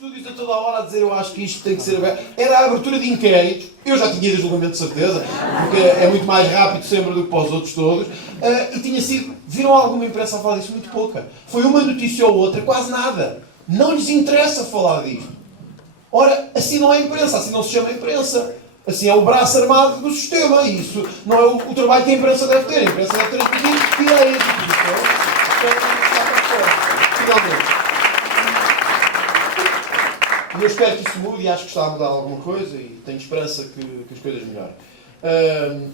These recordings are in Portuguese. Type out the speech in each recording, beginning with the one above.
estúdios a toda a hora a dizer eu acho que isto tem que ser aberto. Era a abertura de inquéritos. Eu já tinha ido a julgamento de certeza, porque é muito mais rápido sempre do que para os outros todos. E tinha sido... Viram alguma imprensa a falar disso? Muito pouca. Foi uma notícia ou outra, quase nada. Não lhes interessa falar disto. Ora, assim não é imprensa, assim não se chama imprensa. Assim é o braço armado do sistema. E isso não é o trabalho que a imprensa deve ter. A imprensa deve transmitir ideias. Finalmente. E eu espero que isso mude e acho que está a mudar alguma coisa e tenho esperança que as coisas melhorem.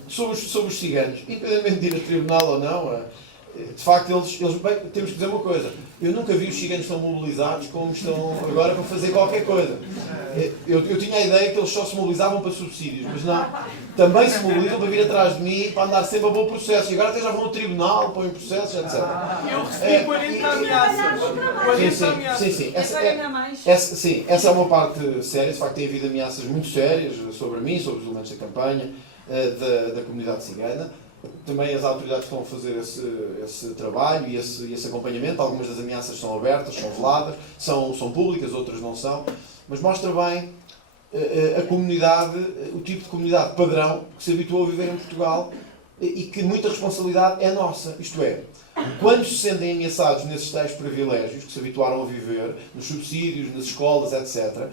Sobre os ciganos, independentemente de ir a tribunal ou não, de facto, bem, temos que dizer uma coisa. Eu nunca vi os ciganos tão mobilizados como estão agora para fazer qualquer coisa. Eu tinha a ideia que eles só se mobilizavam para subsídios, mas não. Também se mobilizam para vir atrás de mim, para andar sempre a bom processo. E agora até já vão ao tribunal, põem processos, etc. Eu recebi 40 ameaças. 40 ameaças. Sim, essa é uma parte séria. De facto, tem havido ameaças muito sérias sobre mim, sobre os elementos da campanha, da comunidade cigana. Também as autoridades estão a fazer esse trabalho e esse acompanhamento. Algumas das ameaças são abertas, são veladas, são públicas, outras não são. Mas mostra bem a comunidade, o tipo de comunidade padrão que se habituou a viver em Portugal e que muita responsabilidade é nossa. Isto é, quando se sentem ameaçados nesses tais privilégios que se habituaram a viver, nos subsídios, nas escolas, etc.,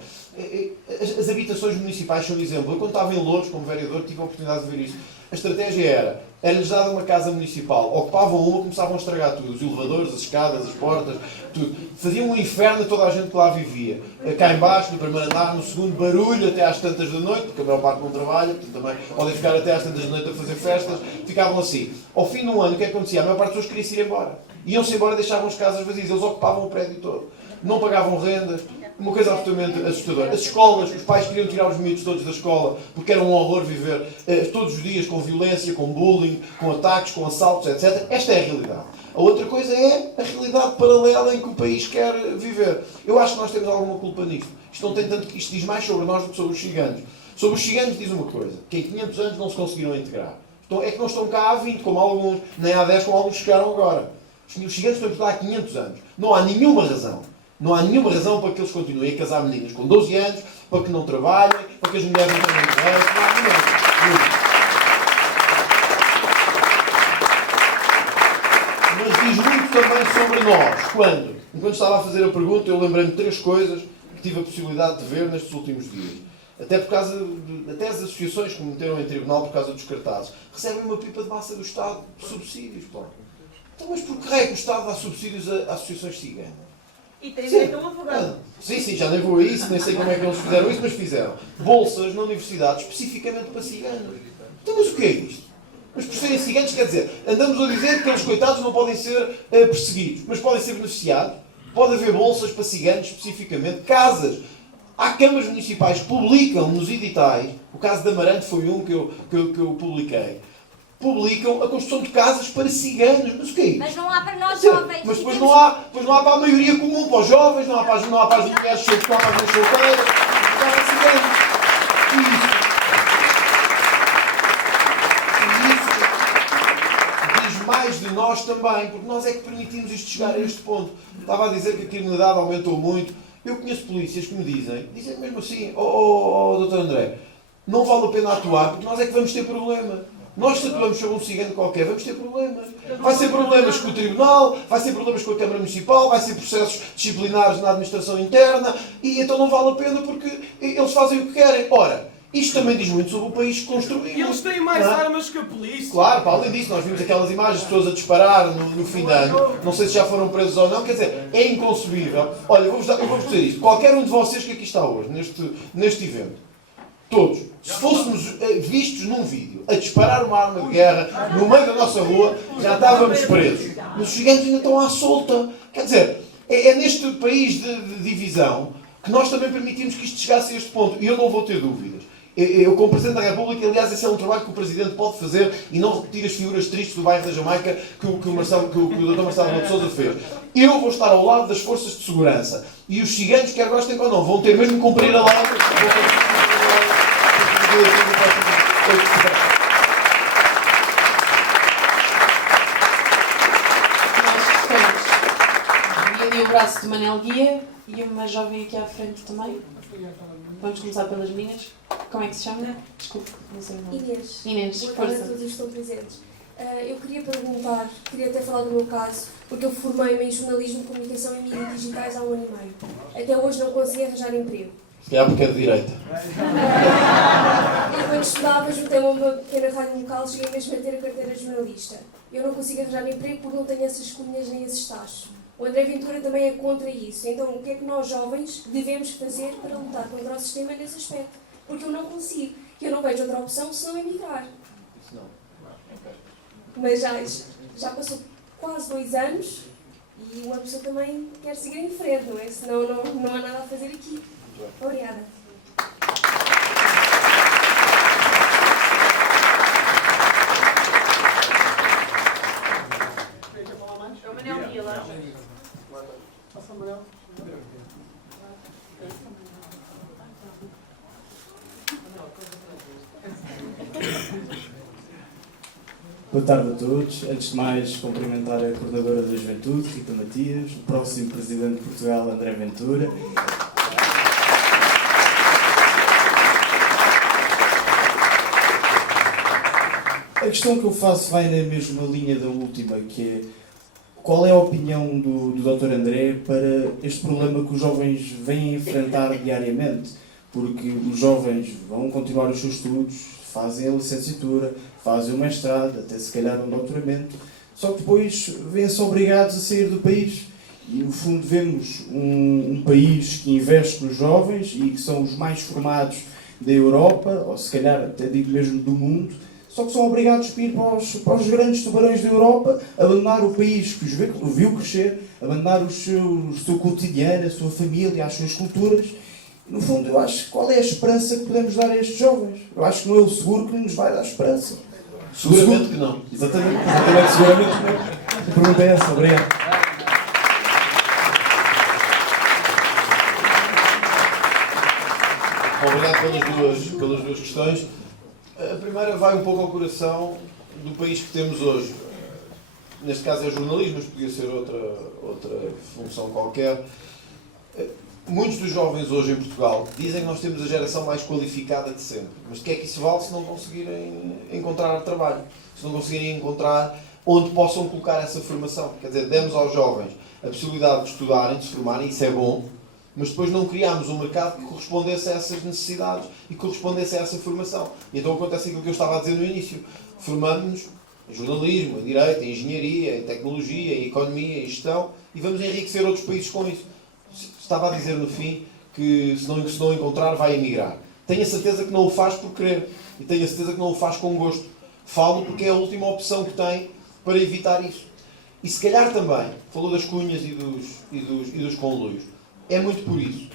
as habitações municipais são um exemplo. Eu, quando estava em Lourdes, como vereador, tive a oportunidade de ver isto. A estratégia era-lhes dada uma casa municipal, ocupavam uma, começavam a estragar tudo, os elevadores, as escadas, as portas, tudo. Faziam um inferno a toda a gente que lá vivia. Cá embaixo, no primeiro andar, no segundo, barulho até às tantas da noite, porque a maior parte não trabalha, portanto também podem ficar até às tantas da noite a fazer festas, ficavam assim. Ao fim de um ano, o que é que acontecia? A maior parte das pessoas queria-se ir embora. Iam-se embora e deixavam as casas vazias, eles ocupavam o prédio todo. Não pagavam rendas, uma coisa absolutamente assustadora. As escolas, os pais queriam tirar os miúdos todos da escola, porque era um horror viver todos os dias com violência, com bullying, com ataques, com assaltos, etc. Esta é a realidade. A outra coisa é a realidade paralela em que o país quer viver. Eu acho que nós temos alguma culpa nisto. Isto diz mais sobre nós do que sobre os ciganos. Sobre os ciganos diz uma coisa, que em 500 anos não se conseguiram integrar. É que não estão cá há 20, como alguns, nem há 10, como alguns chegaram agora. Os ciganos estão em Portugal há 500 anos. Não há nenhuma razão. Não há nenhuma razão para que eles continuem a casar meninas com 12 anos, para que não trabalhem, para que as mulheres não tenham direito. Não há nenhuma. Mas diz muito também sobre nós. Enquanto estava a fazer a pergunta, eu lembrei-me de 3 coisas que tive a possibilidade de ver nestes últimos dias. Até as associações que me meteram em tribunal por causa dos cartazes recebem uma pipa de massa do Estado de subsídios. Pô. Então, mas por que é que o Estado dá subsídios a associações ciganas? E tem direito a um advogado. Sim, já nem vou a isso, nem sei como é que eles fizeram isso, mas fizeram. Bolsas na universidade especificamente para ciganos. Então, mas o que é isto? Mas por serem ciganos, quer dizer, andamos a dizer que aqueles coitados não podem ser perseguidos, mas podem ser beneficiados. Pode haver bolsas para ciganos especificamente, casas. Há câmaras municipais que publicam nos editais, o caso de Amarante foi um que eu publiquei, publicam a construção de casas para ciganos. Mas o que é isso? Mas não há para nós jovens. Mas depois não há para a maioria comum, para os jovens, não há para as mulheres solteiras, não há para ciganos. E isso diz mais de nós também, porque nós é que permitimos isto chegar a este ponto. Estava a dizer que a criminalidade aumentou muito. Eu conheço polícias que me dizem mesmo assim, Dr. André, não vale a pena atuar, porque nós é que vamos ter problema. Nós, se atuamos sobre um cigano qualquer, vamos ter problemas. Vai ser problemas com o Tribunal, vai ser problemas com a Câmara Municipal, vai ser processos disciplinares na administração interna, e então não vale a pena porque eles fazem o que querem. Ora, isto também diz muito sobre o país que construímos. E eles têm mais armas que a polícia. Claro, para além disso, nós vimos aquelas imagens de pessoas a disparar no fim de ano. Não sei se já foram presos ou não. Quer dizer, é inconcebível. Olha, eu vou-vos dizer isto. Qualquer um de vocês que aqui está hoje, neste evento, todos, se fôssemos vistos num vídeo a disparar uma arma de guerra no meio da nossa rua, já estávamos presos. Mas os ciganos ainda estão à solta. Quer dizer, é neste país de divisão que nós também permitimos que isto chegasse a este ponto. E eu não vou ter dúvidas. Eu, como Presidente da República, aliás, esse é um trabalho que o Presidente pode fazer e não repetir as figuras tristes do bairro da Jamaica que o Dr. Marcelo Rebelo de Sousa fez. Eu vou estar ao lado das forças de segurança. E os ciganos, quer gostem ou não, vão ter mesmo que cumprir a lei. Nós estamos ali o braço de Manel Guia. e uma jovem aqui à frente também. Vamos começar pelas meninas. Como é que se chama? Desculpe, não sei o nome. Inês. Inês, Boa tarde a força. todos os que estão presentes. Eu queria perguntar, queria até falar do meu caso, porque eu formei-me em jornalismo, comunicação e mídias digitais há 1 ano e meio. Até hoje não consegui arranjar emprego. Se calhar porque é de direita. Eu, quando estudava, juntei-me a uma pequena rádio local, cheguei mesmo a ter a carteira de jornalista. Eu não consigo arranjar emprego porque não tenho essas cunhas nem esses tachos. O André Ventura também é contra isso. Então, o que é que nós, jovens, devemos fazer para lutar contra o sistema nesse aspecto? Porque eu não consigo. Eu não vejo outra opção senão emigrar. Isso não. Mas já passou quase 2 anos e uma pessoa também quer seguir em frente, não é? Senão não há nada a fazer aqui. Obrigada. É o Manel Vila. Boa tarde a todos. Antes de mais, cumprimentar a Coordenadora da Juventude, Rita Matias, o próximo Presidente de Portugal, André Ventura. A questão que eu faço vai na mesma linha da última, que é qual é a opinião do Dr. André para este problema que os jovens vêm enfrentar diariamente? Porque os jovens vão continuar os seus estudos, fazem a licenciatura, fazem o mestrado, até se calhar um doutoramento, só que depois vêm-se obrigados a sair do país. E no fundo vemos um país que investe nos jovens e que são os mais formados da Europa, ou se calhar até digo mesmo do mundo, só que são obrigados a ir para os grandes tubarões da Europa, abandonar o país que os viu crescer, abandonar o seu cotidiano, a sua família, as suas culturas. No fundo, eu acho, qual é a esperança que podemos dar a estes jovens? Eu acho que não é o seguro que nos vai dar esperança. Seguramente que não. Exatamente, seguramente que não. A pergunta é essa, obrigado. Obrigado pelas duas questões. A primeira vai um pouco ao coração do país que temos hoje. Neste caso é jornalismo, mas podia ser outra função qualquer. Muitos dos jovens hoje em Portugal dizem que nós temos a geração mais qualificada de sempre. Mas de que é que isso vale se não conseguirem encontrar trabalho? Se não conseguirem encontrar onde possam colocar essa formação? Quer dizer, demos aos jovens a possibilidade de estudarem, de se formarem, isso é bom, mas depois não criámos um mercado que correspondesse a essas necessidades e que correspondesse a essa formação. E então acontece aquilo que eu estava a dizer no início. Formamos-nos em jornalismo, em direito, em engenharia, em tecnologia, em economia, em gestão, e vamos enriquecer outros países com isso. Estava a dizer no fim que se não encontrar vai emigrar. Tenho a certeza que não o faz por querer e tenho a certeza que não o faz com gosto. Falo porque é a última opção que tem para evitar isso. E se calhar também, falou das cunhas e dos conluios, é muito por isso.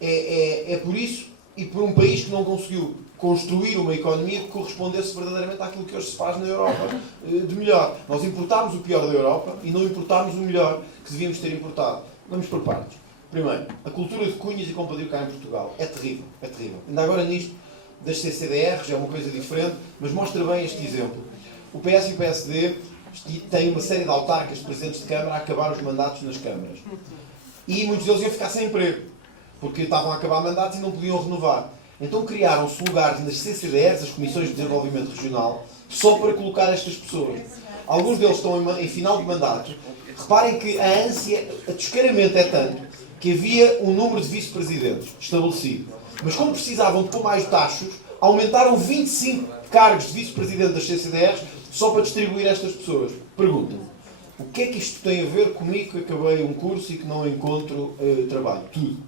É por isso e por um país que não conseguiu construir uma economia que correspondesse verdadeiramente àquilo que hoje se faz na Europa de melhor. Nós importámos o pior da Europa e não importámos o melhor que devíamos ter importado. Vamos por partes. Primeiro, a cultura de cunhas e compadrio cá em Portugal é terrível, é terrível. Ainda agora nisto das CCDRs é uma coisa diferente, mas mostra bem este exemplo. O PS e o PSD têm uma série de autarcas, de presidentes de Câmara, a acabar os mandatos nas câmaras. E muitos deles iam ficar sem emprego, porque estavam a acabar mandatos e não podiam renovar. Então criaram-se lugares nas CCDRs, as Comissões de Desenvolvimento Regional, só para colocar estas pessoas. Alguns deles estão em final de mandato. Reparem que a ânsia, o descaramento é tanto que havia um número de vice-presidentes estabelecido. Mas como precisavam de pôr mais taxos, aumentaram 25 cargos de vice-presidente das CCDRs só para distribuir estas pessoas. Perguntam-me, o que é que isto tem a ver comigo que acabei um curso e que não encontro trabalho? Tudo.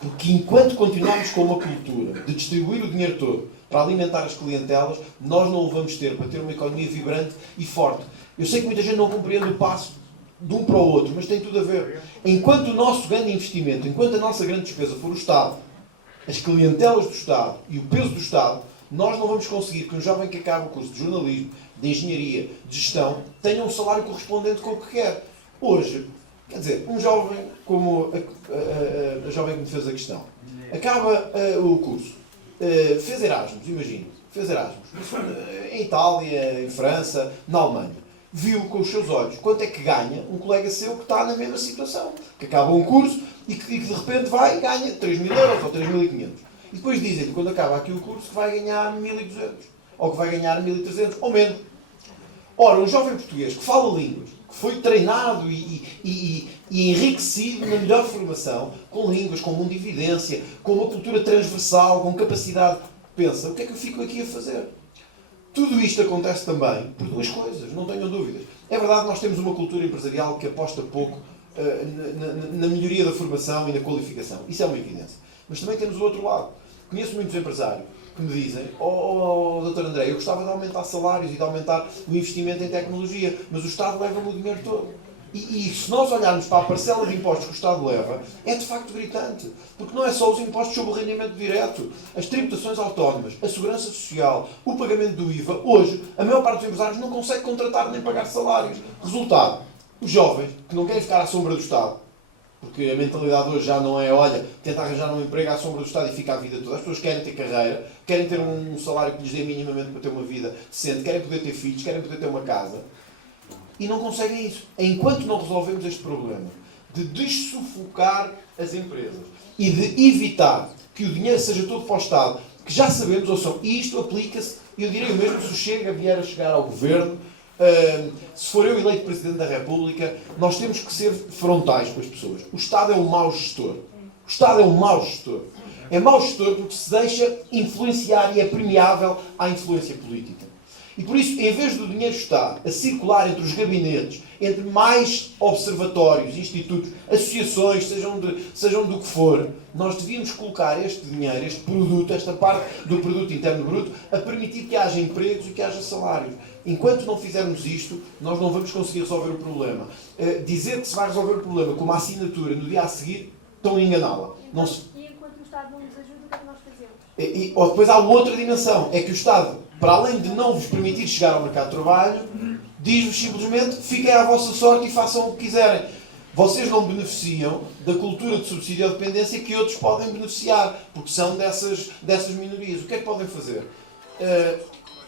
Porque enquanto continuarmos com uma cultura de distribuir o dinheiro todo para alimentar as clientelas, nós não o vamos ter para ter uma economia vibrante e forte. Eu sei que muita gente não compreende o passo de um para o outro, mas tem tudo a ver. Enquanto o nosso grande investimento, enquanto a nossa grande despesa for o Estado, as clientelas do Estado e o peso do Estado, nós não vamos conseguir que um jovem que acaba o curso de jornalismo, de engenharia, de gestão, tenha um salário correspondente com o que quer. Hoje, quer dizer, um jovem como a jovem que me fez a questão, acaba o curso, fez Erasmus, imagina, fez Erasmus, em Itália, em França, na Alemanha. Viu com os seus olhos quanto é que ganha um colega seu que está na mesma situação, que acaba um curso e que de repente vai e ganha 3.000 euros ou 3.500. E depois dizem-lhe, quando acaba aqui o curso, que vai ganhar 1.200 ou que vai ganhar 1.300 ou menos. Ora, um jovem português que fala línguas, que foi treinado e enriquecido na melhor formação, com línguas, com mundividência, com uma cultura transversal, com capacidade, pensa, o que é que eu fico aqui a fazer? Tudo isto acontece também por duas coisas, não tenham dúvidas. É verdade que nós temos uma cultura empresarial que aposta pouco na melhoria da formação e na qualificação. Isso é uma evidência. Mas também temos o outro lado. Conheço muitos empresários que me dizem, Dr. André, eu gostava de aumentar salários e de aumentar o investimento em tecnologia, mas o Estado leva-me o dinheiro todo. E se nós olharmos para a parcela de impostos que o Estado leva, é de facto gritante. Porque não é só os impostos sobre o rendimento direto, as tributações autónomas, a segurança social, o pagamento do IVA. Hoje, a maior parte dos empresários não consegue contratar nem pagar salários. Resultado, os jovens, que não querem ficar à sombra do Estado, porque a mentalidade hoje já não é, olha, tenta arranjar um emprego à sombra do Estado e fica a vida toda. As pessoas querem ter carreira, querem ter um salário que lhes dê minimamente para ter uma vida decente, querem poder ter filhos, querem poder ter uma casa. E não conseguem isso. Enquanto não resolvemos este problema de dessufocar as empresas e de evitar que o dinheiro seja todo para o Estado, que já sabemos, ouçam, e isto aplica-se, eu direi o mesmo se o Chega vier a chegar ao Governo, se for eu eleito Presidente da República, nós temos que ser frontais com as pessoas. O Estado é um mau gestor. O Estado é um mau gestor. É mau gestor porque se deixa influenciar e é permeável à influência política. E por isso, em vez do dinheiro estar a circular entre os gabinetes, entre mais observatórios, institutos, associações, sejam do que for, nós devíamos colocar este dinheiro, este produto, esta parte do produto interno bruto, a permitir que haja empregos e que haja salários. Enquanto não fizermos isto, nós não vamos conseguir resolver o problema. Dizer que se vai resolver o problema com uma assinatura no dia a seguir, estão a enganá-la. E enquanto o Estado não nos ajuda, o que é que nós fazemos? Ou depois há outra dimensão, é que o Estado, para além de não vos permitir chegar ao mercado de trabalho, diz-vos simplesmente, fiquem à vossa sorte e façam o que quiserem. Vocês não beneficiam da cultura de subsídio à dependência que outros podem beneficiar, porque são dessas minorias. O que é que podem fazer?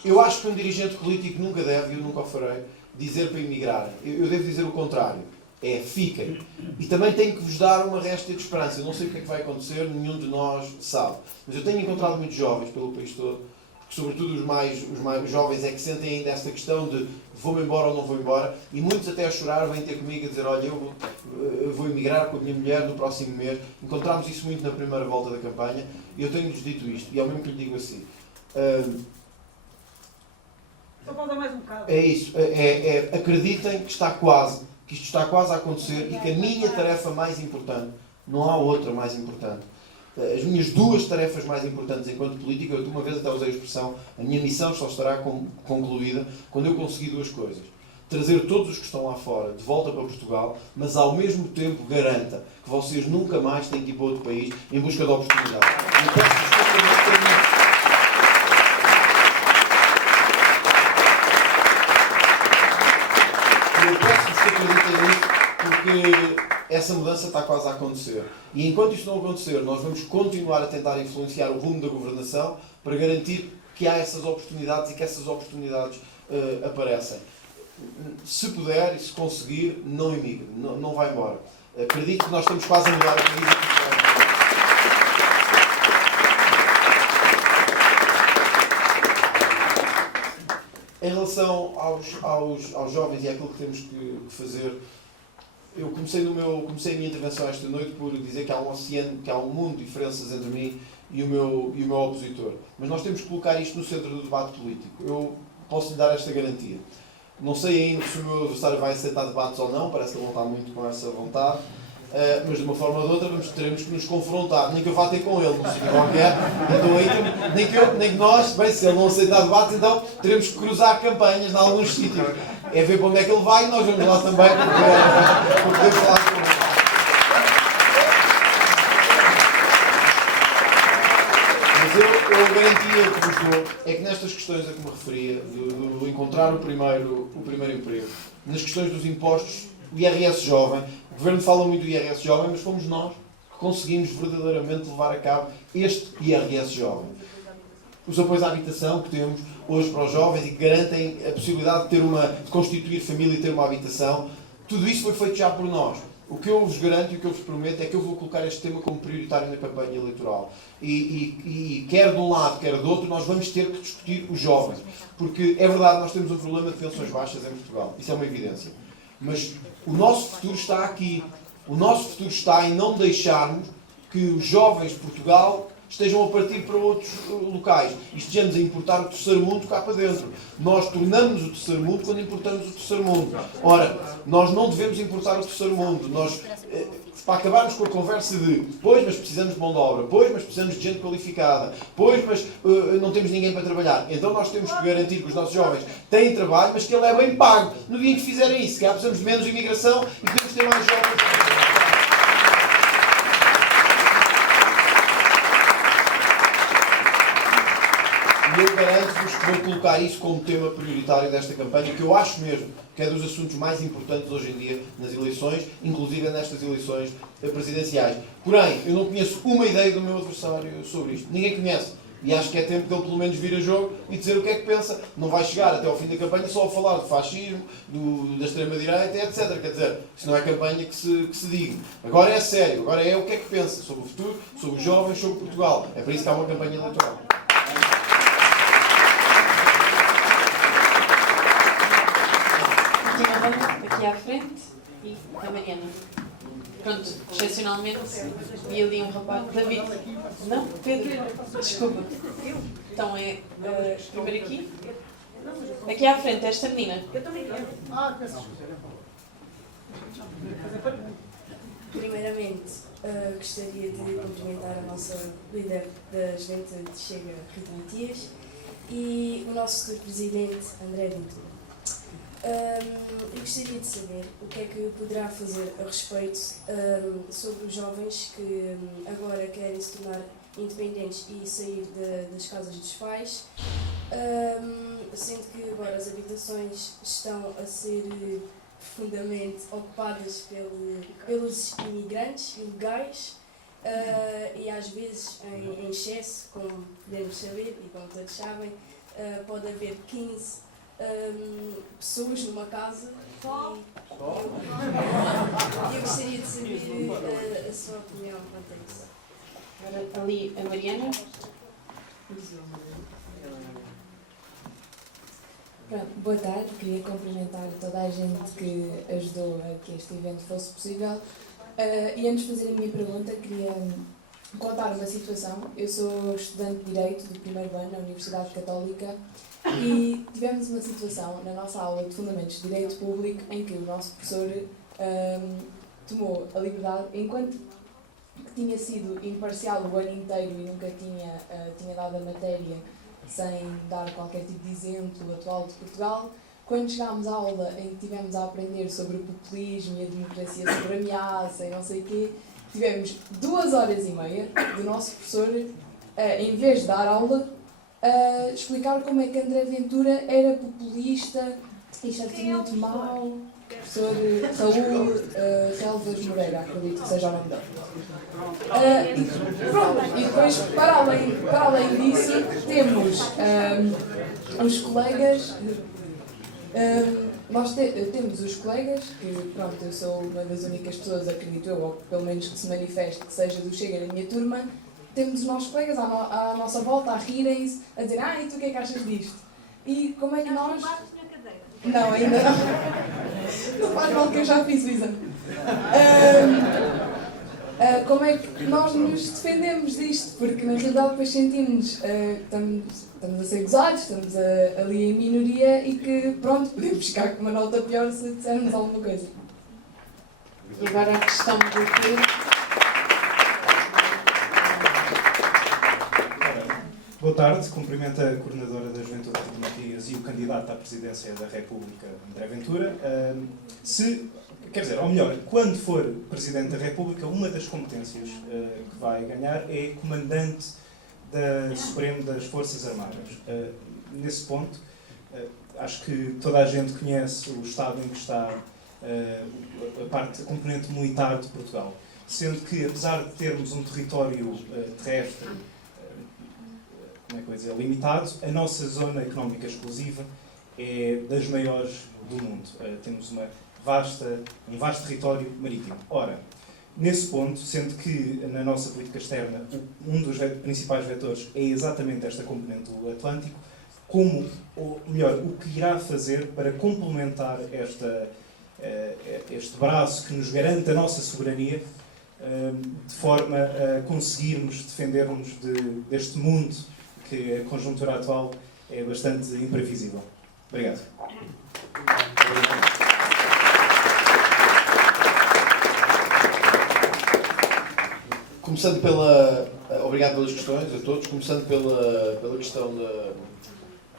Eu acho que um dirigente político nunca deve, e eu nunca o farei, dizer para emigrarem. Eu devo dizer o contrário. É, fiquem. E também tenho que vos dar uma réstia de esperança. Eu não sei o que é que vai acontecer, nenhum de nós sabe. Mas eu tenho encontrado muitos jovens pelo país todo, que sobretudo os mais jovens é que sentem ainda esta questão de vou-me embora ou não vou embora, e muitos até a chorar vêm ter comigo a dizer, olha, eu vou emigrar com a minha mulher no próximo mês. Encontramos isso muito na primeira volta da campanha, e eu tenho-lhes dito isto, e é o mesmo que lhe digo assim. Só falta mais um bocado. É isso, acreditem que isto está quase a acontecer e que a minha tarefa mais importante, não há outra mais importante, as minhas duas tarefas mais importantes enquanto político, eu uma vez até usei a expressão, a minha missão só estará concluída quando eu conseguir duas coisas. Trazer todos os que estão lá fora de volta para Portugal, mas ao mesmo tempo garanta que vocês nunca mais têm de ir para outro país em busca de oportunidades. Eu peço desculpa, acreditem nisso, porque essa mudança está quase a acontecer. E enquanto isto não acontecer, nós vamos continuar a tentar influenciar o rumo da governação para garantir que há essas oportunidades e que essas oportunidades aparecem. Se puder e se conseguir, não emigre, não vá embora. Acredito que nós estamos quase a mudar a crise. Em relação aos jovens e àquilo que temos que fazer, eu comecei a minha intervenção esta noite por dizer que há um oceano, que há um mundo de diferenças entre mim e o meu opositor. Mas nós temos que colocar isto no centro do debate político. Eu posso lhe dar esta garantia. Não sei ainda se o meu adversário vai aceitar debates ou não, parece que ele não está muito com essa vontade. Mas de uma forma ou de outra teremos que nos confrontar, nem que eu vá ter com ele, não sei qualquer, então aí, nem que nós, bem, se ele não aceitar debates, então teremos que cruzar campanhas em alguns sítios. É ver para onde é que ele vai e nós vamos lá também para poder falar com ele. Mas eu garantia que vos dou é que nestas questões a que me referia, do encontrar o primeiro emprego, nas questões dos impostos, o IRS jovem, o Governo fala muito do IRS jovem, mas fomos nós que conseguimos verdadeiramente levar a cabo este IRS jovem. Os apoios à habitação que temos hoje para os jovens e que garantem a possibilidade de constituir família e ter uma habitação, tudo isso foi feito já por nós. o que eu vos garanto e o que eu vos prometo é que eu vou colocar este tema como prioritário na campanha eleitoral. E quer de um lado, quer do outro, nós vamos ter que discutir os jovens. Porque é verdade, nós temos um problema de pensões baixas em Portugal. Isso é uma evidência. Mas o nosso futuro está aqui. O nosso futuro está em não deixarmos que os jovens de Portugal estejam a partir para outros locais e estejamos a importar o terceiro mundo cá para dentro. Nós tornamos o terceiro mundo quando importamos o terceiro mundo. Ora, nós não devemos importar o terceiro mundo. Nós, para acabarmos com a conversa de pois, mas precisamos de mão de obra, pois, mas precisamos de gente qualificada, pois, mas não temos ninguém para trabalhar. Então nós temos que garantir que os nossos jovens têm trabalho, mas que ele é bem pago. No dia em que fizerem isso, se calhar precisamos de menos imigração e podemos ter mais jovens. E eu garanto-vos que vou colocar isso como tema prioritário desta campanha, que eu acho mesmo que é dos assuntos mais importantes hoje em dia nas eleições, inclusive nestas eleições presidenciais. Porém, eu não conheço uma ideia do meu adversário sobre isto. Ninguém conhece. E acho que é tempo dele pelo menos vir a jogo e dizer o que é que pensa. Não vai chegar até ao fim da campanha só a falar de fascismo, da extrema-direita, etc. Quer dizer, isso não é campanha que se diga. Agora é sério. Agora é o que é que pensa sobre o futuro, sobre os jovens, sobre Portugal. É para isso que há uma campanha eleitoral. Aqui à frente e a Mariana. Pronto, excepcionalmente vi ali um rapaz. David. Não? Pedro? Desculpa. Então é primeiro aqui. Aqui à frente, esta menina. Eu também quero. Primeiramente, gostaria de cumprimentar a nossa líder da Juventude Chega, Rita Matias, e o nosso futuro presidente, André Ventura. Eu gostaria de saber o que é que poderá fazer a respeito sobre os jovens que agora querem se tornar independentes e sair das casas dos pais, sendo que agora as habitações estão a ser profundamente ocupadas pelos imigrantes ilegais e às vezes em excesso, como podemos saber e como todos sabem, pode haver 15 pessoas numa casa e eu gostaria de saber a sua opinião quanto a isso. Agora ali a Mariana. Pronto, boa tarde, queria cumprimentar toda a gente que ajudou a que este evento fosse possível. E antes de fazer a minha pergunta, queria contar uma situação. Eu sou estudante de Direito do primeiro ano na Universidade Católica e tivemos uma situação na nossa aula de Fundamentos de Direito Público em que o nosso professor tomou a liberdade, enquanto que tinha sido imparcial o ano inteiro e nunca tinha dado a matéria sem dar qualquer tipo de exemplo atual de Portugal, quando chegámos à aula em que tivemos a aprender sobre o populismo e a democracia sobre ameaça e não sei o quê, tivemos 2h30 do nosso professor, em vez de dar aula, explicar como é que André Ventura era populista, isto é tudo muito mau. Professor Raul Relvas Moreira, acredito que seja o nome dele. E depois, para além disso, temos os colegas. Nós temos os colegas, que pronto, eu sou uma das únicas pessoas, acredito eu, ou pelo menos que se manifeste que seja do Chega na minha turma. Temos os nossos colegas à nossa volta a rirem-se, a dizer: e tu o que é que achas disto? E como é que nós... Não, ainda não. Não faz mal que eu já fiz o exame. Como é que nós nos defendemos disto? Porque na realidade depois sentimos estamos a ser gozados, estamos ali em minoria e que pronto, podemos ficar com uma nota pior se dissermos alguma coisa. E agora a questão do que... Boa tarde, cumprimento a coordenadora da Juventude de Matias e o candidato à presidência da República, André Ventura. Ou melhor, quando for Presidente da República, uma das competências que vai ganhar é comandante da Supremo das Forças Armadas. Nesse ponto, acho que toda a gente conhece o estado em que está a componente militar de Portugal, sendo que, apesar de termos um território terrestre limitado, a nossa zona económica exclusiva é das maiores do mundo. Temos uma um vasto território marítimo. Ora, nesse ponto, sendo que na nossa política externa um dos principais vetores é exatamente esta componente do Atlântico, ou melhor, o que irá fazer para complementar este braço que nos garante a nossa soberania, de forma a conseguirmos defender-nos deste mundo que a conjuntura atual é bastante imprevisível. Obrigado. Começando obrigado pelas questões a todos. Começando pela questão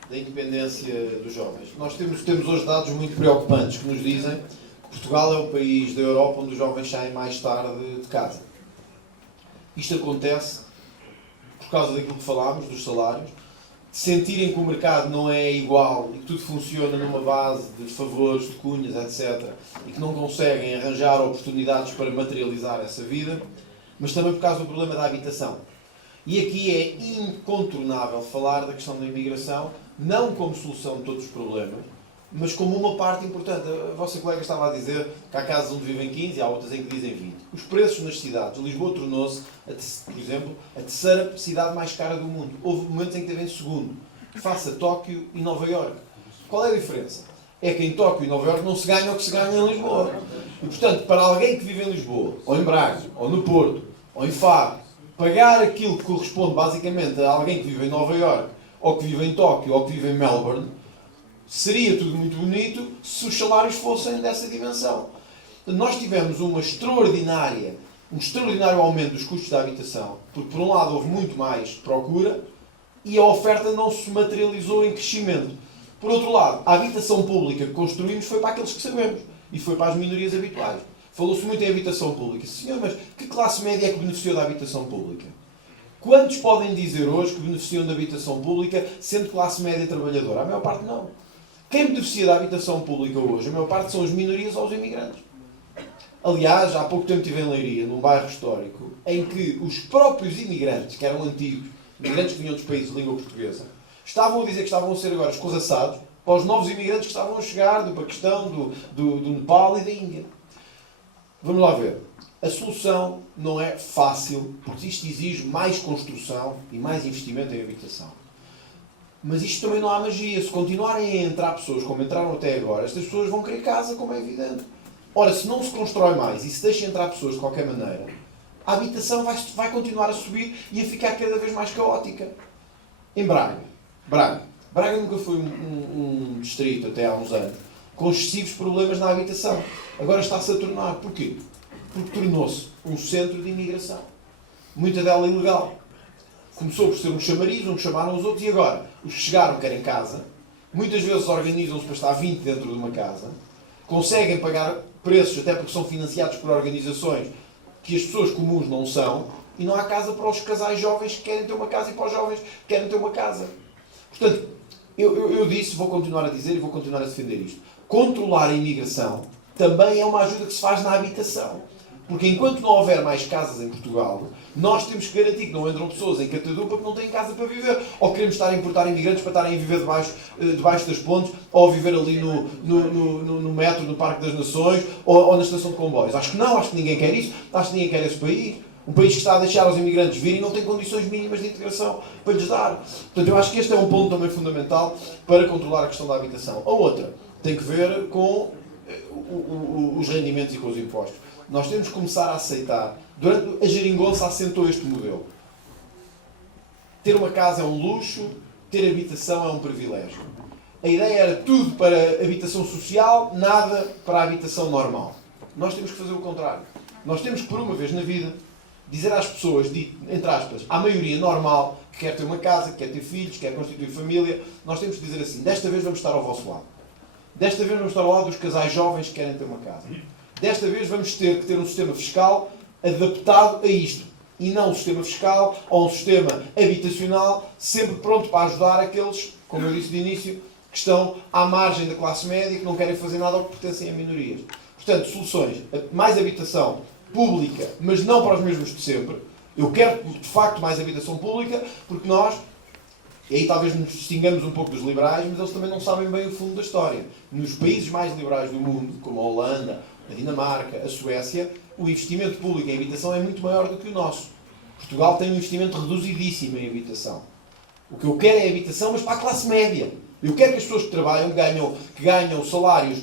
da independência dos jovens. Nós temos hoje dados muito preocupantes que nos dizem que Portugal é o país da Europa onde os jovens saem mais tarde de casa. Isto acontece por causa daquilo que falámos, dos salários, de sentirem que o mercado não é igual e que tudo funciona numa base de favores, de cunhas, etc. E que não conseguem arranjar oportunidades para materializar essa vida, mas também por causa do problema da habitação. E aqui é incontornável falar da questão da imigração, não como solução de todos os problemas, mas como uma parte importante. A vossa colega estava a dizer que há casas onde vivem 15 e há outras em que dizem 20. Os preços nas cidades. Lisboa tornou-se, por exemplo, a terceira cidade mais cara do mundo. Houve momentos em que teve em segundo, face a Tóquio e Nova Iorque. Qual é a diferença? É que em Tóquio e Nova Iorque não se ganha o que se ganha em Lisboa. E, portanto, para alguém que vive em Lisboa, ou em Braga, ou no Porto, ou em Faro, pagar aquilo que corresponde basicamente a alguém que vive em Nova Iorque, ou que vive em Tóquio, ou que vive em Melbourne, seria tudo muito bonito se os salários fossem dessa dimensão. Nós tivemos um extraordinário aumento dos custos da habitação, porque por um lado houve muito mais procura e a oferta não se materializou em crescimento. Por outro lado, a habitação pública que construímos foi para aqueles que sabemos e foi para as minorias habituais. Falou-se muito em habitação pública. Senhor, mas que classe média é que beneficiou da habitação pública? Quantos podem dizer hoje que beneficiam da habitação pública sendo classe média trabalhadora? A maior parte não. Quem beneficia da habitação pública hoje, a maior parte são as minorias ou os imigrantes. Aliás, há pouco tempo estive em Leiria, num bairro histórico, em que os próprios imigrantes, que eram antigos, imigrantes que vinham dos países de língua portuguesa, estavam a dizer que estavam a ser agora escorraçados para os novos imigrantes que estavam a chegar do Paquistão, do Nepal e da Índia. Vamos lá ver. A solução não é fácil, porque isto exige mais construção e mais investimento em habitação. Mas isto também não há magia. Se continuarem a entrar pessoas como entraram até agora, estas pessoas vão querer casa, como é evidente. Ora, se não se constrói mais e se deixa entrar pessoas de qualquer maneira, a habitação vai continuar a subir e a ficar cada vez mais caótica. Em Braga nunca foi um distrito, até há uns anos, com excessivos problemas na habitação. Agora está-se a tornar. Porquê? Porque tornou-se um centro de imigração. Muita dela ilegal. Começou por ser um chamariz, uns chamaram os outros, e agora? Os que chegaram querem casa. Muitas vezes organizam-se para estar 20 dentro de uma casa. Conseguem pagar preços, até porque são financiados por organizações que as pessoas comuns não são, e não há casa para os casais jovens que querem ter uma casa e para os jovens que querem ter uma casa. Portanto, eu disse, vou continuar a dizer e vou continuar a defender isto. Controlar a imigração também é uma ajuda que se faz na habitação. Porque enquanto não houver mais casas em Portugal, nós temos que garantir que não entram pessoas em catadupa que não têm casa para viver. Ou queremos estar a importar imigrantes para estarem a viver debaixo das pontes, ou a viver ali no metro, no Parque das Nações, ou na estação de comboios. Acho que não, acho que ninguém quer isso, acho que ninguém quer esse país. Um país que está a deixar os imigrantes virem não tem condições mínimas de integração para lhes dar. Portanto, eu acho que este é um ponto também fundamental para controlar a questão da habitação. A outra tem que ver com os rendimentos e com os impostos. Nós temos que começar a aceitar. Durante a geringonça assentou este modelo. Ter uma casa é um luxo, ter habitação é um privilégio. A ideia era tudo para habitação social, nada para a habitação normal. Nós temos que fazer o contrário. Nós temos que, por uma vez na vida, dizer às pessoas, entre aspas, à maioria normal, que quer ter uma casa, que quer ter filhos, que quer constituir família, nós temos que dizer assim, desta vez vamos estar ao vosso lado. Desta vez vamos estar ao lado dos casais jovens que querem ter uma casa. Desta vez vamos ter que ter um sistema fiscal adaptado a isto. E não um sistema fiscal ou um sistema habitacional sempre pronto para ajudar aqueles, como eu disse de início, que estão à margem da classe média e que não querem fazer nada ou que pertencem a minorias. Portanto, soluções. Mais habitação pública, mas não para os mesmos de sempre. Eu quero, de facto, mais habitação pública, porque nós E aí talvez nos distingamos um pouco dos liberais, mas eles também não sabem bem o fundo da história. Nos países mais liberais do mundo, como a Holanda, a Dinamarca, a Suécia, o investimento público em habitação é muito maior do que o nosso. Portugal tem um investimento reduzidíssimo em habitação. O que eu quero é habitação, mas para a classe média. Eu quero que as pessoas que trabalham, que ganham salários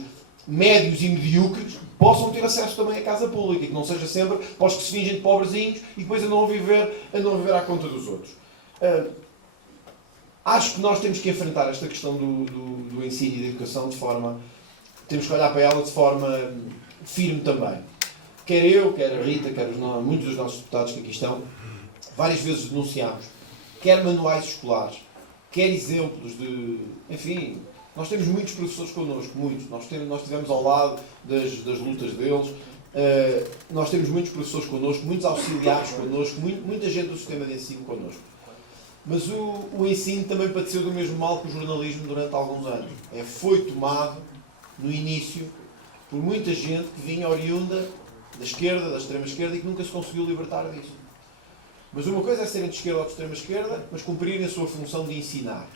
médios e medíocres, possam ter acesso também à casa pública, e que não seja sempre para os que se fingem de pobrezinhos e depois andam a viver à conta dos outros. Acho que nós temos que enfrentar esta questão do ensino e da educação de forma... Temos que olhar para ela de forma firme também. Quer eu, quer a Rita, quer muitos dos nossos deputados que aqui estão, várias vezes denunciámos, quer manuais escolares, quer exemplos de... Enfim, nós temos muitos professores connosco, muitos. Nós estivemos ao lado das lutas deles. Nós temos muitos professores connosco, muitos auxiliares connosco, muita gente do sistema de ensino connosco. Mas o ensino também padeceu do mesmo mal que o jornalismo durante alguns anos. Foi tomado, no início, por muita gente que vinha oriunda da esquerda, da extrema-esquerda, e que nunca se conseguiu libertar disso. Mas uma coisa é serem de esquerda ou de extrema-esquerda, mas cumprirem a sua função de ensinar.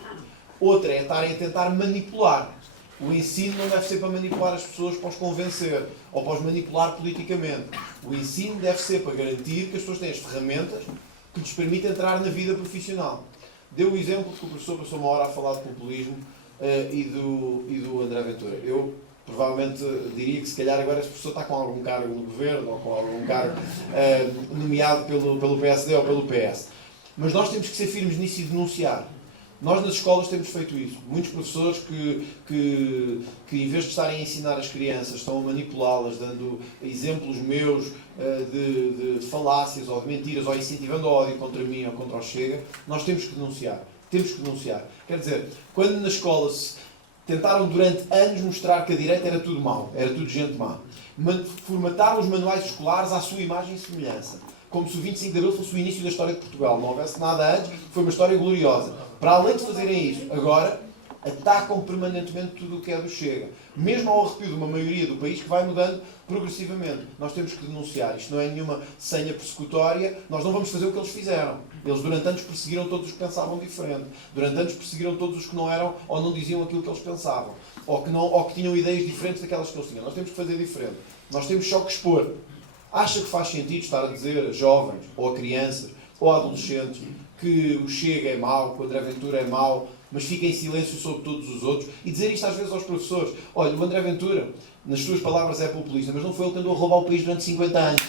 Outra é estarem a tentar manipular. O ensino não deve ser para manipular as pessoas, para os convencer, ou para os manipular politicamente. O ensino deve ser para garantir que as pessoas têm as ferramentas que lhes permitem entrar na vida profissional. Deu o exemplo que o professor passou uma hora a falar de populismo e do André Ventura. Eu provavelmente diria que se calhar agora esse professor está com algum cargo no governo, ou com algum cargo nomeado pelo PSD ou pelo PS. Mas nós temos que ser firmes nisso e denunciar. Nós nas escolas temos feito isso. Muitos professores que em vez de estarem a ensinar as crianças, estão a manipulá-las, dando exemplos meus de falácias ou de mentiras, ou incentivando o ódio contra mim ou contra o Chega, nós temos que denunciar. Temos que denunciar. Quer dizer, quando na escola se tentaram durante anos mostrar que a direita era tudo mau, era tudo gente má, formataram os manuais escolares à sua imagem e semelhança. Como se o 25 de Abril fosse o início da história de Portugal. Não houvesse nada antes, foi uma história gloriosa. Para além de fazerem isso, agora atacam permanentemente tudo o que é do Chega. Mesmo ao arrepio de uma maioria do país que vai mudando progressivamente. Nós temos que denunciar. Isto não é nenhuma senha persecutória. Nós não vamos fazer o que eles fizeram. Eles durante anos perseguiram todos os que pensavam diferente. Durante anos perseguiram todos os que não eram ou não diziam aquilo que eles pensavam. Ou que tinham ideias diferentes daquelas que eles tinham. Nós temos que fazer diferente. Nós temos só que expor. Acha que faz sentido estar a dizer a jovens, ou a crianças, ou a adolescentes, que o Chega é mau, que o André Ventura é mau, mas fica em silêncio sobre todos os outros, e dizer isto às vezes aos professores? Olha, o André Ventura, nas suas palavras, é populista, mas não foi ele que andou a roubar o país durante 50 anos.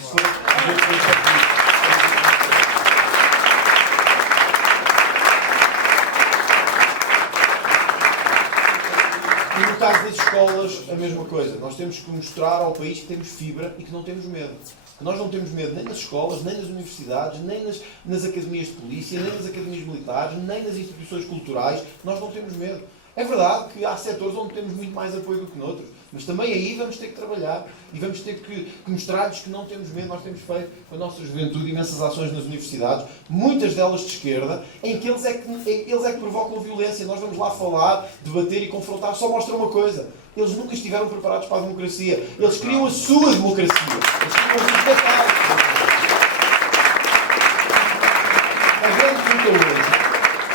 E no caso das escolas, a mesma coisa. Nós temos que mostrar ao país que temos fibra e que não temos medo. Que nós não temos medo nem nas escolas, nem nas universidades, nem nas academias de polícia, nem nas academias militares, nem nas instituições culturais. Nós não temos medo. É verdade que há setores onde temos muito mais apoio do que noutros, mas também aí vamos ter que trabalhar e vamos ter que mostrar-lhes que não temos medo. Nós temos feito com a nossa juventude imensas ações nas universidades, muitas delas de esquerda, em que eles é que provocam violência. Nós vamos lá falar, debater e confrontar. Só mostra uma coisa: eles nunca estiveram preparados para a democracia. Eles queriam a sua democracia. Eles queriam a sua casa.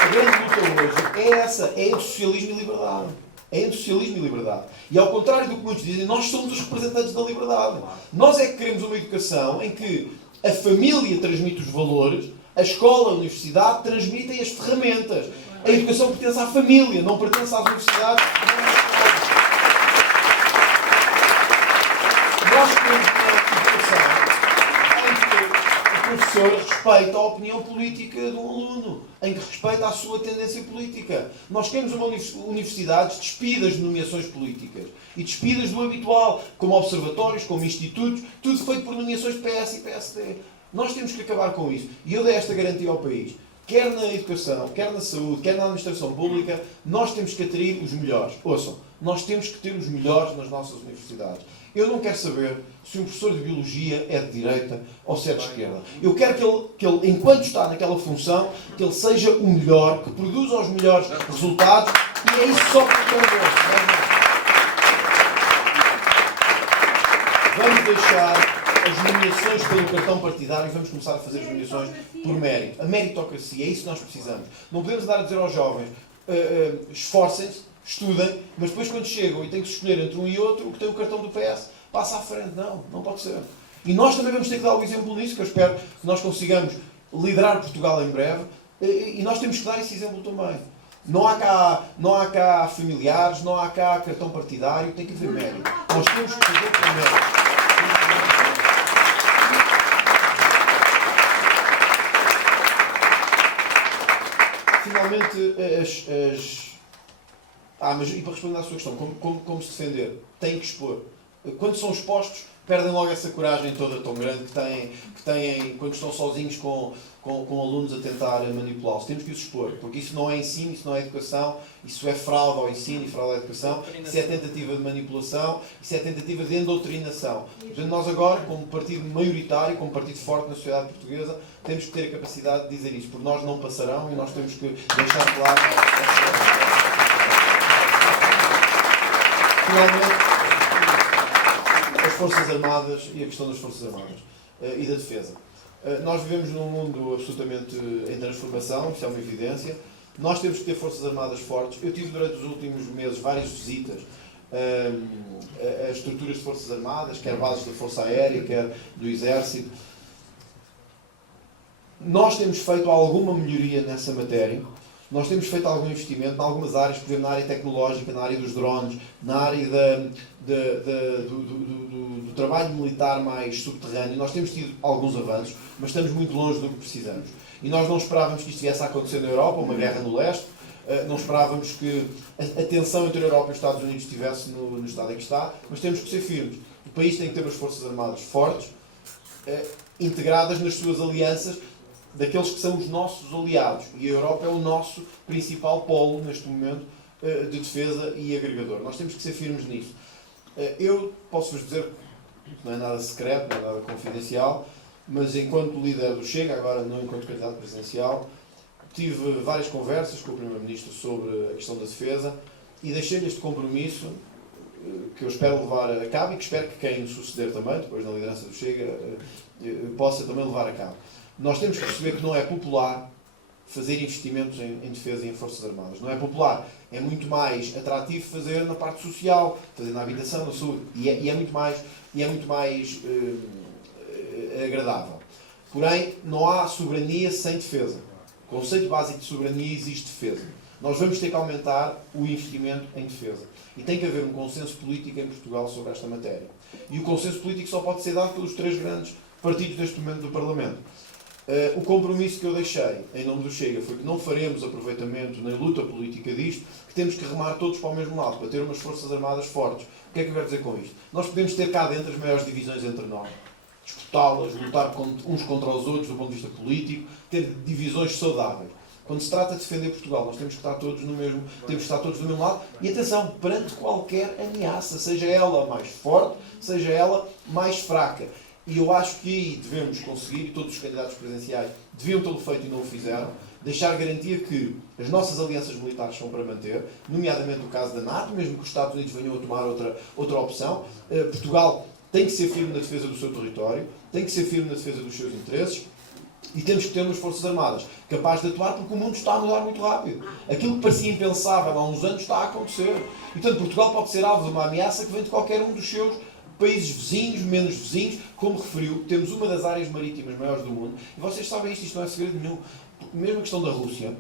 A grande luta hoje é essa, é entre socialismo e liberdade. É entre socialismo e liberdade. E ao contrário do que muitos dizem, nós somos os representantes da liberdade. Nós é que queremos uma educação em que a família transmite os valores, a escola, a universidade transmitem as ferramentas. A educação pertence à família, não pertence às universidades. Nós queremos uma educação em que o professor respeita a opinião política do aluno, em que respeita a sua tendência política. Nós queremos uma universidades despidas de nomeações políticas e despidas do habitual, como observatórios, como institutos, tudo feito por nomeações de PS e PSD. Nós temos que acabar com isso. E eu dei esta garantia ao país. Quer na educação, quer na saúde, quer na administração pública, nós temos que atrair os melhores. Ouçam, nós temos que ter os melhores nas nossas universidades. Eu não quero saber se um professor de biologia é de direita ou se é de esquerda. Eu quero que ele, enquanto está naquela função, que ele seja o melhor, que produza os melhores resultados, e é isso só que eu quero ver. Vamos deixar as nomeações pelo cartão partidário e vamos começar a fazer as nomeações por mérito. A meritocracia, é isso que nós precisamos. Não podemos dar a dizer aos jovens, esforcem-se, estudem, mas depois quando chegam e têm que escolher entre um e outro, o que tem o cartão do PS passa à frente. Não, não pode ser. E nós também vamos ter que dar o exemplo nisso, que eu espero que nós consigamos liderar Portugal em breve, e nós temos que dar esse exemplo também. Não há cá familiares, não há cá cartão partidário, tem que haver mérito. Nós temos que fazer com mérito. Finalmente, mas e para responder à sua questão, como se defender? Tem que expor. Quando são expostos, perdem logo essa coragem toda tão grande que têm quando estão sozinhos com alunos a tentar manipulá-los. Temos que os expor, porque isso não é ensino, isso não é educação, isso é fraude ao ensino e fraude à educação, isso é tentativa de manipulação, isso é tentativa de endoutrinação. Portanto, nós agora, como partido maioritário, como partido forte na sociedade portuguesa, temos que ter a capacidade de dizer isso, porque nós não passarão e nós temos que deixar claro. Finalmente, as Forças Armadas e a questão das Forças Armadas e da defesa. Nós vivemos num mundo absolutamente em transformação, isso é uma evidência. Nós temos que ter Forças Armadas fortes. Eu tive durante os últimos meses várias visitas a estruturas de Forças Armadas, quer bases da Força Aérea, quer do Exército. Nós temos feito alguma melhoria nessa matéria. Nós temos feito algum investimento em algumas áreas, por exemplo, na área tecnológica, na área dos drones, na área do trabalho militar mais subterrâneo. Nós temos tido alguns avanços, mas estamos muito longe do que precisamos. E nós não esperávamos que isto viesse a acontecer na Europa, uma guerra no leste. Não esperávamos que a tensão entre a Europa e os Estados Unidos estivesse no estado em que está, mas temos que ser firmes. O país tem que ter umas Forças Armadas fortes, integradas nas suas alianças, daqueles que são os nossos aliados. E a Europa é o nosso principal polo, neste momento, de defesa e agregador. Nós temos que ser firmes nisso. Eu posso-vos dizer que não é nada secreto, não é nada confidencial, mas enquanto líder do Chega, agora não enquanto candidato presidencial, tive várias conversas com o Primeiro-Ministro sobre a questão da defesa e deixei-lhe este compromisso que eu espero levar a cabo e que espero que quem suceder também, depois na liderança do Chega, possa também levar a cabo. Nós temos que perceber que não é popular fazer investimentos em defesa e em Forças Armadas. Não é popular. É muito mais atrativo fazer na parte social, fazer na habitação, na saúde. E é muito mais agradável. Porém, não há soberania sem defesa. O conceito básico de soberania existe defesa. Nós vamos ter que aumentar o investimento em defesa. E tem que haver um consenso político em Portugal sobre esta matéria. E o consenso político só pode ser dado pelos 3 grandes partidos neste momento do Parlamento. O compromisso que eu deixei em nome do Chega foi que não faremos aproveitamento nem luta política disto, que temos que remar todos para o mesmo lado, para ter umas Forças Armadas fortes. O que é que eu quero dizer com isto? Nós podemos ter cá dentro as maiores divisões entre nós, disputá-las, lutar uns contra os outros do ponto de vista político, ter divisões saudáveis. Quando se trata de defender Portugal, nós temos que estar todos do mesmo lado e, atenção, perante qualquer ameaça, seja ela mais forte, seja ela mais fraca. E eu acho que aí devemos conseguir, e todos os candidatos presidenciais deviam tê-lo feito e não o fizeram, deixar garantia que as nossas alianças militares são para manter, nomeadamente o caso da NATO, mesmo que os Estados Unidos venham a tomar outra opção. Portugal tem que ser firme na defesa do seu território, tem que ser firme na defesa dos seus interesses, e temos que ter umas Forças Armadas capazes de atuar, porque o mundo está a mudar muito rápido. Aquilo que parecia impensável há uns anos está a acontecer. E, portanto, Portugal pode ser alvo de uma ameaça que vem de qualquer um dos seus países vizinhos, menos vizinhos. Como referiu, temos uma das áreas marítimas maiores do mundo. E vocês sabem isto não é segredo nenhum. Mesmo a questão da Rússia,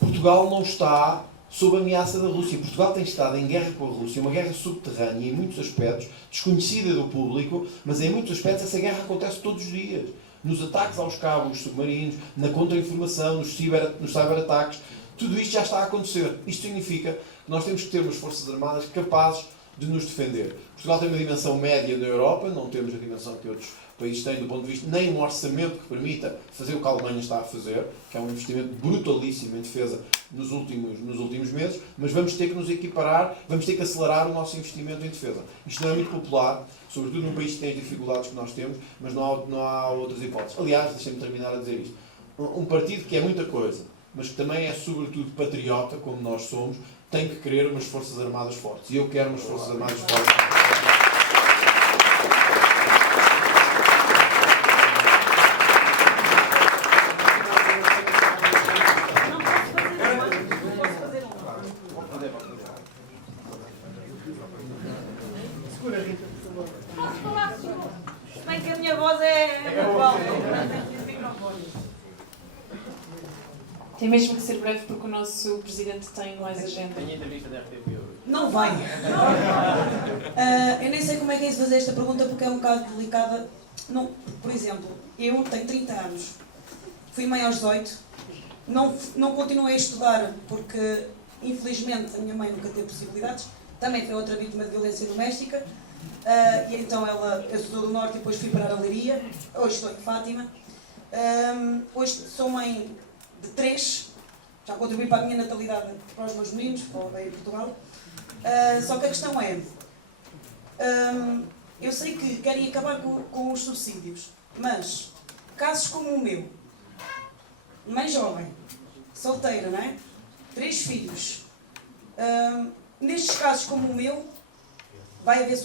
Portugal não está sob a ameaça da Rússia. Portugal tem estado em guerra com a Rússia, uma guerra subterrânea, em muitos aspectos, desconhecida do público, mas em muitos aspectos essa guerra acontece todos os dias. Nos ataques aos cabos submarinos, na contra-informação, nos cyberataques, tudo isto já está a acontecer. Isto significa que nós temos que ter umas Forças Armadas capazes de nos defender. Portugal tem uma dimensão média na Europa, não temos a dimensão que outros países têm do ponto de vista, nem um orçamento que permita fazer o que a Alemanha está a fazer, que é um investimento brutalíssimo em defesa nos últimos meses, mas vamos ter que nos equiparar, vamos ter que acelerar o nosso investimento em defesa. Isto não é muito popular, sobretudo num país que tem as dificuldades que nós temos, mas não há outras hipóteses. Aliás, deixem-me terminar a dizer isto. Um partido que é muita coisa, mas que também é sobretudo patriota, como nós somos, tem que querer umas Forças Armadas fortes. E eu quero umas Forças Armadas fortes. Tem mesmo que ser breve porque o nosso presidente tem mais agenda. Tenho entrevista da RTV hoje. Não vai. Eu nem sei como é que é isso fazer esta pergunta porque é um bocado delicada. Não, por exemplo, eu tenho 30 anos, fui mãe aos 18, não continuei a estudar porque, infelizmente, a minha mãe nunca teve possibilidades, também foi outra vítima de violência doméstica, e então eu sou do Norte e depois fui para a Leiria, hoje estou em Fátima. Hoje sou mãe de 3, já contribuí para a minha natalidade para os meus meninos, para o bem em Portugal. Só que a questão é, eu sei que querem acabar com os subsídios, mas casos como o meu, mãe jovem, solteira, não é? 3 filhos, nestes casos como o meu, vai haver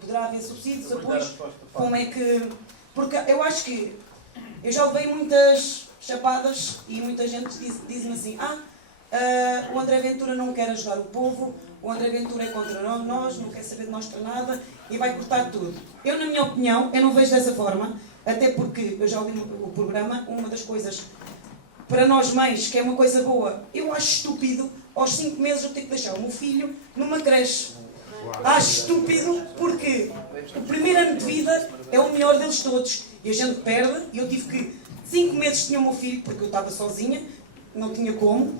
poderá haver subsídios, apoios, como é que... Porque eu acho que eu já levei muitas chapadas e muita gente diz-me assim, o André Ventura não quer ajudar o povo, o André Ventura é contra nós, não quer saber de nós para nada e vai cortar tudo. Eu, na minha opinião, eu não vejo dessa forma, até porque eu já li o programa, uma das coisas, para nós mães, que é uma coisa boa, eu acho estúpido, aos 5 meses eu tenho que deixar o meu filho numa creche. Acho estúpido porque o primeiro ano de vida é o melhor deles todos e a gente perde, e eu tive que 5 meses tinha o meu filho, porque eu estava sozinha, não tinha como.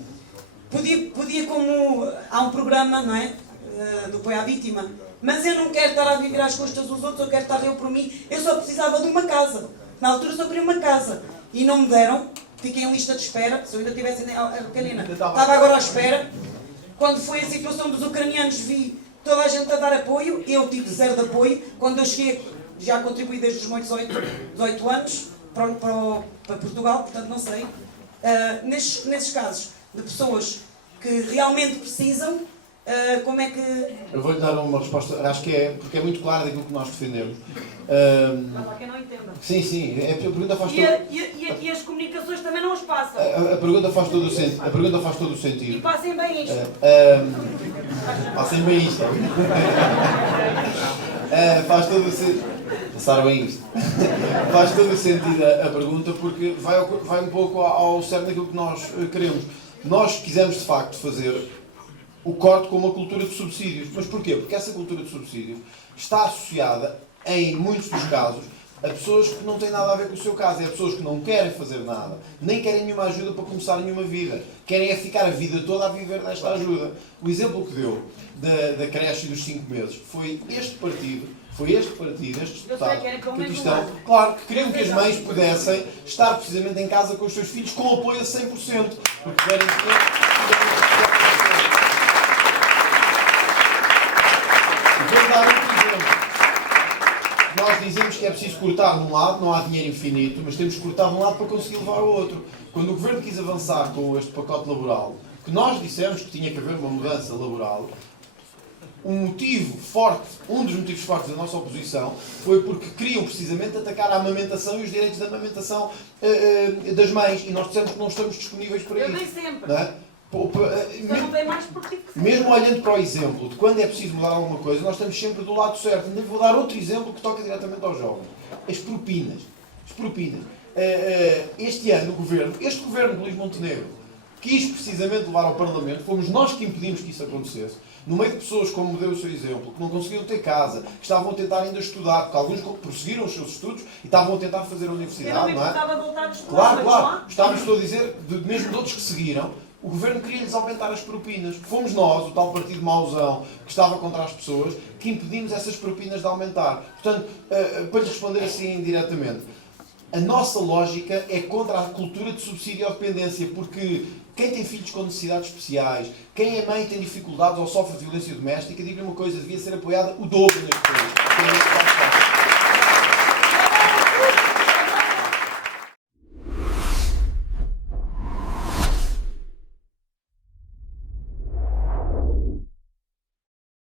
Podia como... Há um programa, não é? Do apoio à vítima. Mas eu não quero estar a viver às custas dos outros, eu quero estar eu por mim. Eu só precisava de uma casa. Na altura só queria uma casa. E não me deram. Fiquei em lista de espera. Se eu ainda tivesse a pequenina, estava agora à espera. Quando foi a situação dos ucranianos, vi toda a gente a dar apoio. Eu tive 0 de apoio. Quando eu cheguei, já contribuí desde os meus 18 anos para Portugal, portanto não sei. Nesses casos de pessoas que realmente precisam, como é que... Eu vou-lhe dar uma resposta, acho que é, porque é muito claro daquilo que nós defendemos. Mas há quem não entenda. Sim, a pergunta faz todo... E as comunicações também não as passam. A pergunta faz todo o sentido. A pergunta faz todo o E sentido. passem bem isto. Passem bem isto. Faz todo o sentido. Passaram bem isto. Faz todo o sentido a pergunta, porque vai um pouco ao cerne daquilo que nós queremos. Nós quisemos, de facto, fazer o corte com uma cultura de subsídios. Mas porquê? Porque essa cultura de subsídios está associada, em muitos dos casos, a pessoas que não têm nada a ver com o seu caso. É pessoas que não querem fazer nada, nem querem nenhuma ajuda para começar nenhuma vida. Querem é ficar a vida toda a viver nesta ajuda. O exemplo que deu da creche e dos 5 meses foi este partido, este deputado, que cristão, claro, que queriam que as mães pudessem estar precisamente em casa com os seus filhos com apoio a 100%. Porque querem vou dar um exemplo. Nós dizemos que é preciso cortar de um lado, não há dinheiro infinito, mas temos que cortar de um lado para conseguir levar ao outro. Quando o Governo quis avançar com este pacote laboral, que nós dissemos que tinha que haver uma mudança laboral, um dos motivos fortes da nossa oposição foi porque queriam precisamente atacar a amamentação e os direitos da amamentação das mães. E nós dissemos que não estamos disponíveis para isso. Eu dei sempre. Não é? Eu não dei mais porque... Mesmo olhando para o exemplo de quando é preciso mudar alguma coisa, nós estamos sempre do lado certo. Ainda vou dar outro exemplo que toca diretamente aos jovens. As propinas. Este ano, este governo de Luís Montenegro quis precisamente levar ao Parlamento, fomos nós que impedimos que isso acontecesse, no meio de pessoas, como deu o seu exemplo, que não conseguiam ter casa, que estavam a tentar ainda estudar, porque alguns prosseguiram os seus estudos e estavam a tentar fazer a universidade, não é? Claro. Estou a dizer, mesmo de outros que seguiram, o Governo queria-lhes aumentar as propinas. Fomos nós, o tal partido mauzão, que estava contra as pessoas, que impedimos essas propinas de aumentar. Portanto, para lhes responder assim diretamente, a nossa lógica é contra a cultura de subsídio à dependência, porque quem tem filhos com necessidades especiais, quem é mãe e tem dificuldades ou sofre violência doméstica, digo-lhe uma coisa, devia ser apoiada o dobro neste país.